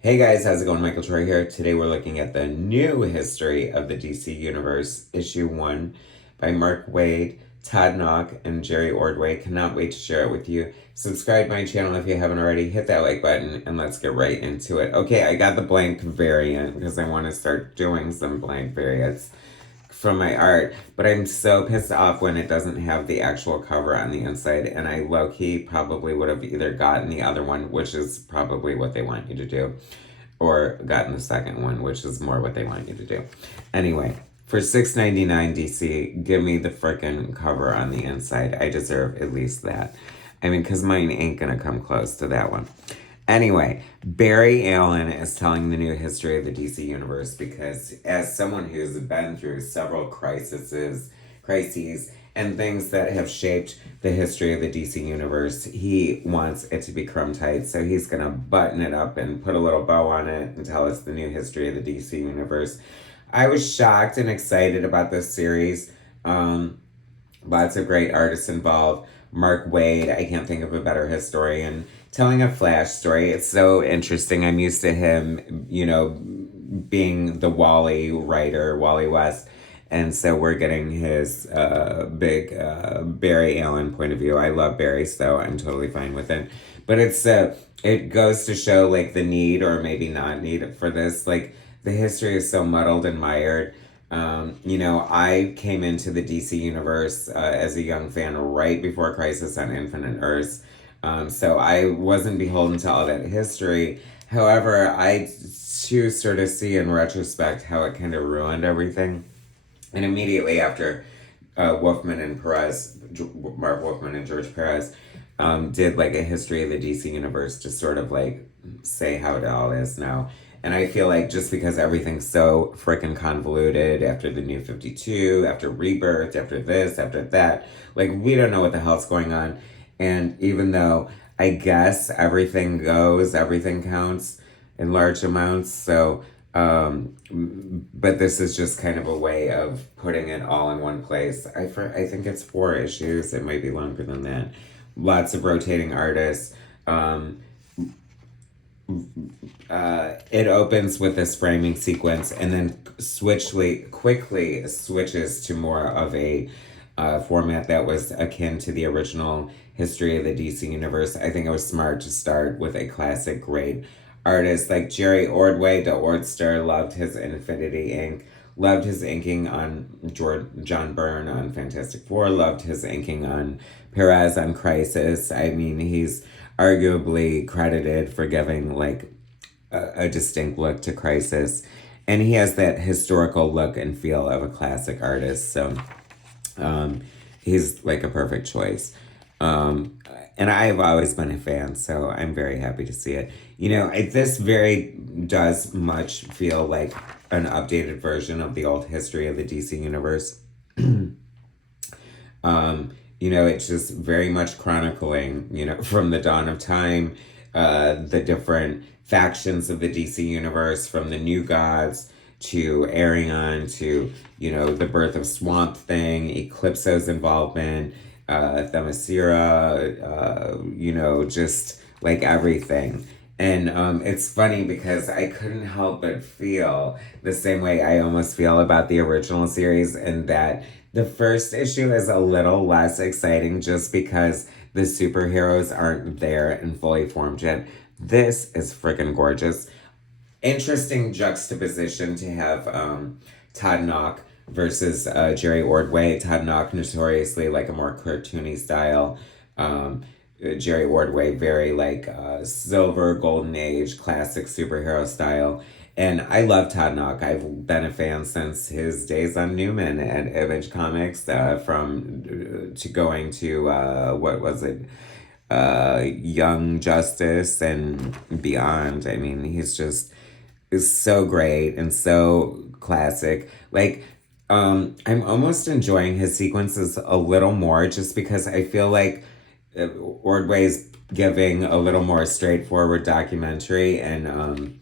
Hey guys, how's it going? Michael Troy here. Today we're looking at the new history of the DC Universe, issue 1 by Mark Waid, Todd Knock, and Jerry Ordway. Cannot wait to share it with you. Subscribe to my channel if you haven't already. Hit that like button and let's get right into it. Okay, I got the blank variant because I want to start doing some blank variants from my art, but I'm so pissed off when it doesn't have the actual cover on the inside, and I low-key probably would have either gotten the other one, which is probably what they want you to do, or gotten the second one, which is more what they want you to do. Anyway, for $6.99 DC, give me the frickin' cover on the inside. I deserve at least that. I mean, because mine ain't gonna come close to that one. Anyway, Barry Allen is telling the new history of the DC Universe because, as someone who's been through several crises, and things that have shaped the history of the DC Universe, he wants it to be crumb tight. So he's going to button it up and put a little bow on it and tell us the new history of the DC Universe. I was shocked and excited about this series. Lots of great artists involved. Mark Waid, I can't think of a better historian, telling a Flash story. It's so interesting. I'm used to him, being the Wally writer, Wally West. And so we're getting his big Barry Allen point of view. I love Barry, so I'm totally fine with it. But it goes to show like the need or maybe not need for this. Like the history is so muddled and mired. I came into the DC universe as a young fan right before Crisis on Infinite Earths. So I wasn't beholden to all that history. However, I too sort of see in retrospect how it kind of ruined everything. And immediately after Wolfman and Perez, Mark Wolfman and George Perez, did like a history of the DC universe to sort of like say how it all is now. And I feel like just because everything's so freaking convoluted after the New 52, after Rebirth, after this, after that, like we don't know what the hell's going on. And even though I guess everything goes, everything counts in large amounts. So, but this is just kind of a way of putting it all in one place. I think it's 4 issues. It might be longer than that. Lots of rotating artists. It opens with this framing sequence and then quickly switches to more of a format that was akin to the original history of the DC Universe. I think it was smart to start with a classic great artist like Jerry Ordway, the Ordster. Loved his Infinity Ink. Loved his inking on John Byrne on Fantastic Four. Loved his inking on Perez on Crisis. I mean, he's arguably credited for giving like a distinct look to Crisis. And he has that historical look and feel of a classic artist. So he's like a perfect choice. And I've always been a fan, so I'm very happy to see it. This very does much feel like an updated version of the old history of the DC Universe. It's just very much chronicling, from the dawn of time, the different factions of the DC Universe, from the New Gods to Arion to, the birth of Swamp Thing, Eclipso's involvement, Themyscira, just like everything. And it's funny because I couldn't help but feel the same way I almost feel about the original series, in that the first issue is a little less exciting just because the superheroes aren't there and fully formed yet. This is freaking gorgeous. Interesting juxtaposition to have Todd Knock versus Jerry Ordway. Todd Knock, notoriously like a more cartoony style. Jerry Ordway, very like silver, golden age, classic superhero style. And I love Todd Knock. I've been a fan since his days on Newman and Image Comics, to going to, what was it? Young Justice and beyond. I mean, he's just is so great and so classic. Like, I'm almost enjoying his sequences a little more just because I feel like Ordway's giving a little more straightforward documentary, and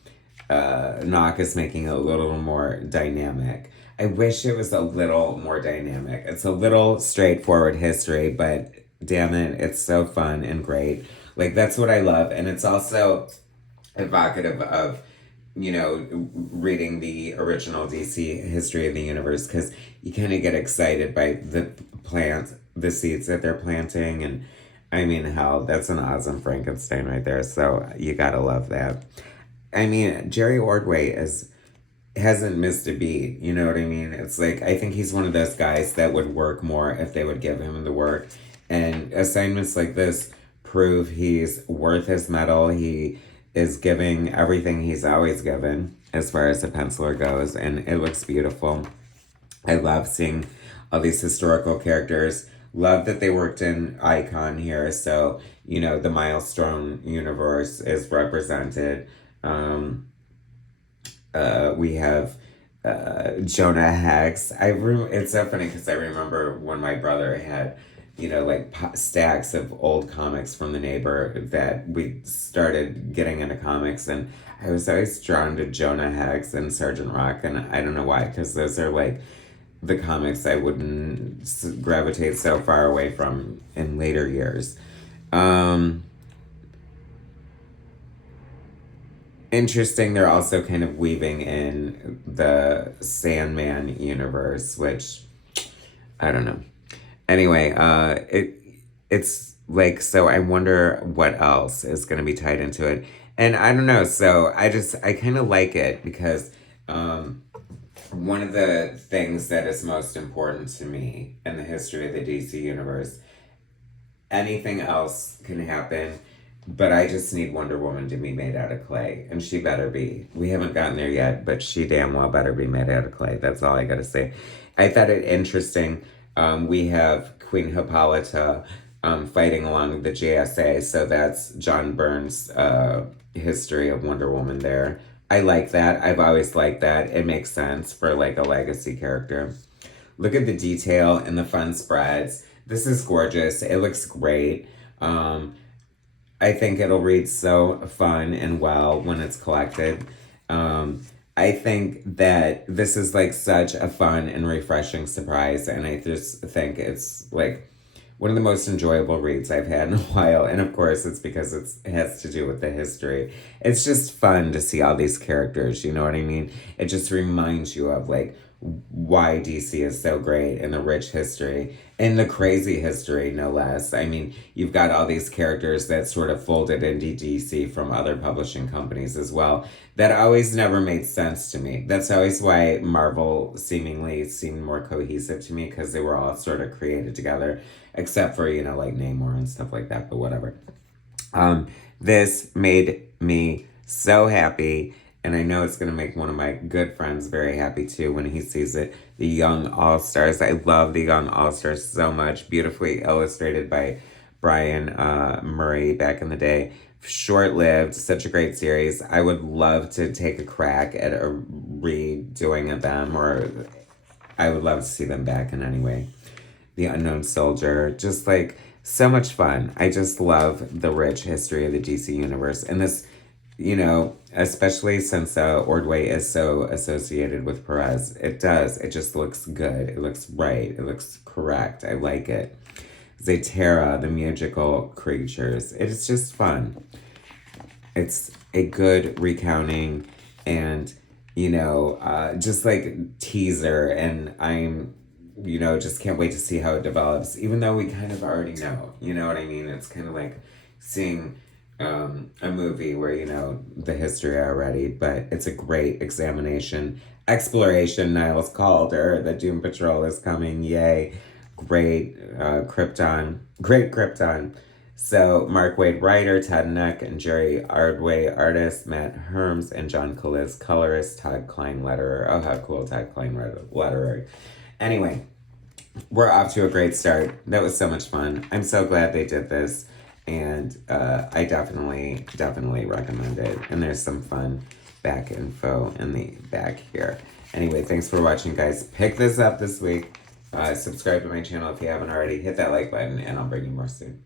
Knock is making it a little more dynamic. I wish it was a little more dynamic. It's a little straightforward history, but damn it, it's so fun and great. Like, that's what I love. And it's also evocative of, you know, reading the original DC history of the universe, because you kind of get excited by the seeds that they're planting. And I mean, hell, that's an awesome Frankenstein right there. So you gotta love that. I mean, Jerry Ordway hasn't missed a beat. You know what I mean? It's like, I think he's one of those guys that would work more if they would give him the work. And assignments like this prove he's worth his medal. He is giving everything he's always given as far as the penciler goes, and it looks beautiful. I love seeing all these historical characters. Love that they worked in Icon here, so, you know, the Milestone universe is represented. We have Jonah Hex. It's so funny because I remember when my brother had, you know, like stacks of old comics from the neighbor that we started getting into comics, and I was always drawn to Jonah Hex and Sergeant Rock, and I don't know why, because those are like the comics I wouldn't gravitate so far away from in later years. Interesting, they're also kind of weaving in the Sandman universe, which I don't know. Anyway, it's like, so I wonder what else is going to be tied into it. And I don't know, so I kind of like it because one of the things that is most important to me in the history of the DC universe, anything else can happen, but I just need Wonder Woman to be made out of clay, and she better be. We haven't gotten there yet, but she damn well better be made out of clay. That's all I gotta say. I thought it interesting. We have Queen Hippolyta fighting along the JSA, so that's John Byrne's history of Wonder Woman there. I like that. I've always liked that. It makes sense for like a legacy character. Look at the detail and the fun spreads. This is gorgeous. It looks great. I think it'll read so fun and well when it's collected. I think that this is like such a fun and refreshing surprise, and I just think it's like one of the most enjoyable reads I've had in a while. And of course, it's because it has to do with the history. It's just fun to see all these characters, you know what I mean? It just reminds you of like why DC is so great, and the rich history and the crazy history, no less. I mean, you've got all these characters that sort of folded into DC from other publishing companies as well that always never made sense to me. That's always why Marvel seemingly seemed more cohesive to me, because they were all sort of created together, except for, you know, like Namor and stuff like that, but whatever. This made me so happy. And I know it's going to make one of my good friends very happy too when he sees it. The Young All-Stars. I love the Young All-Stars so much. Beautifully illustrated by Brian Murray back in the day. Short-lived, such a great series. I would love to take a crack at a redoing of them, or I would love to see them back in any way. The Unknown Soldier. Just like so much fun. I just love the rich history of the DC universe. And this, you know, especially since Ordway is so associated with Perez, it just looks good. It looks right. It looks correct. I like it. Zaytera, the musical creatures. It's just fun. It's a good recounting and, you know, just like teaser. And I'm, you know, just can't wait to see how it develops, even though we kind of already know. You know what I mean? It's kind of like seeing a movie where you know the history already, but it's a great exploration. Niles Calder, the Doom Patrol is coming, yay. Great great Krypton. So Mark Waid writer, Ted Neck and Jerry Ordway artist, Matt Herms and John Kalisz colorist, Todd Klein letterer. Oh, how cool, Todd Klein letterer. Anyway, we're off to a great start. That was so much fun. I'm so glad they did this. And I definitely recommend it. And there's some fun back info in the back here. Anyway, thanks for watching, guys. Pick this up this week. Subscribe to my channel if you haven't already. Hit that like button, and I'll bring you more soon.